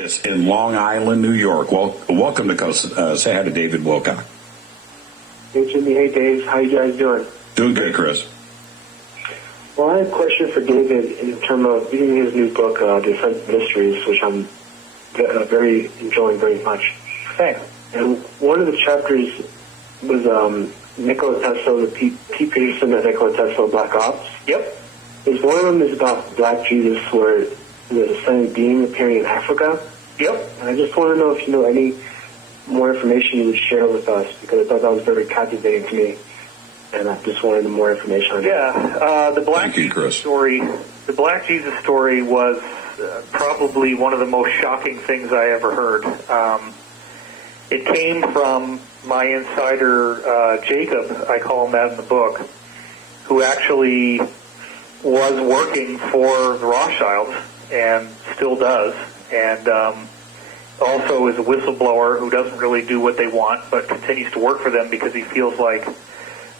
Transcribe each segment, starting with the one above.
in Long Island, New York. Well, welcome to Coast. Say hi to David Wilcock. Hey, Jimmy. Hey, Dave. How you guys doing? Doing good, Chris. Well, I have a question for David in terms of reading his new book, Defense Mysteries, which I'm very enjoying very much. Thanks. And one of the chapters was Nikola Tesla, Pete Peterson and Nikola Tesla, Black Ops. Yep. There's one of them is about Black Jesus, where there's a sunny being appearing in Africa. Yep. And I just want to know if you know any more information you would share with us, because I thought that was very captivating to me, and I just wanted more information on it. Yeah, the Black Thank you, Chris. story. The Black Jesus story was probably one of the most shocking things I ever heard. It came from my insider, Jacob, I call him that in the book, who actually was working for the Rothschilds and still does, and also is a whistleblower who doesn't really do what they want but continues to work for them because he feels like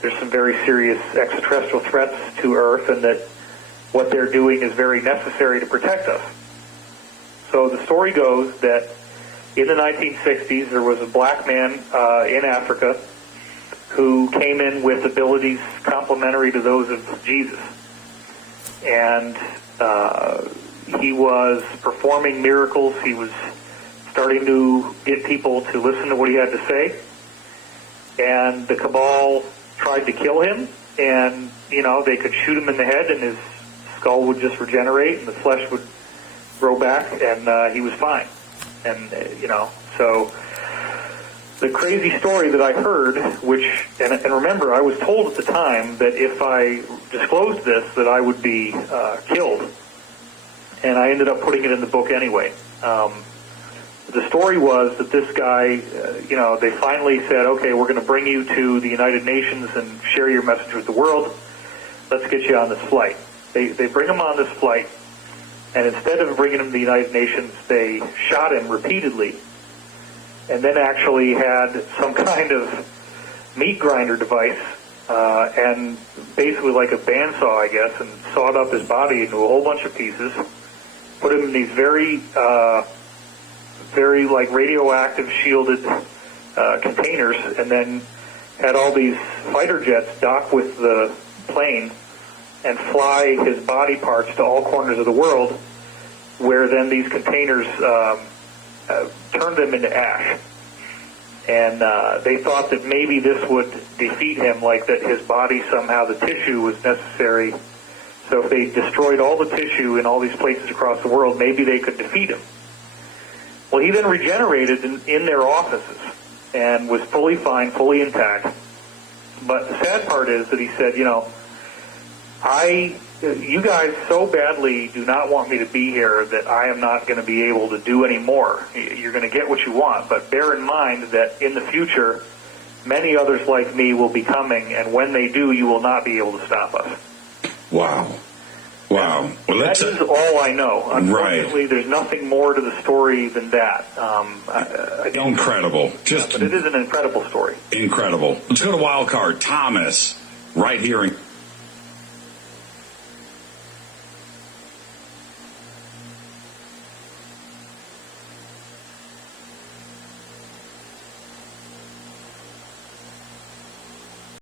there's some very serious extraterrestrial threats to Earth and that what they're doing is very necessary to protect us. So the story goes that in the 1960s there was a black man in Africa who came in with abilities complementary to those of Jesus. And he was performing miracles. He was starting to get people to listen to what he had to say. And the cabal tried to kill him, and, you know, they could shoot him in the head and his skull would just regenerate and the flesh would grow back, and he was fine. And, you know, so the crazy story that I heard, which, and remember, I was told at the time that if I disclosed this, that I would be killed. And I ended up putting it in the book anyway. The story was that this guy, you know, they finally said, okay, we're going to bring you to the United Nations and share your message with the world. Let's get you on this flight. They bring him on this flight, and instead of bringing him to the United Nations, they shot him repeatedly, and then actually had some kind of meat grinder device, and basically like a bandsaw, I guess, and sawed up his body into a whole bunch of pieces, put him in these very like radioactive shielded containers, and then had all these fighter jets dock with the plane and fly his body parts to all corners of the world, where then these containers turned them into ash. And they thought that maybe this would defeat him, like that his body somehow, the tissue was necessary. So if they destroyed all the tissue in all these places across the world, maybe they could defeat him. Well, he then regenerated in their offices and was fully fine, fully intact. But the sad part is that he said, you know, you guys so badly do not want me to be here that I am not going to be able to do any more. You're going to get what you want, but bear in mind that in the future, many others like me will be coming, and when they do, you will not be able to stop us. Wow. Wow. Well, that is all I know. Unfortunately, right. There's nothing more to the story than that. Incredible. But it is an incredible story. Incredible. Let's go to Wild Card. Thomas, right here in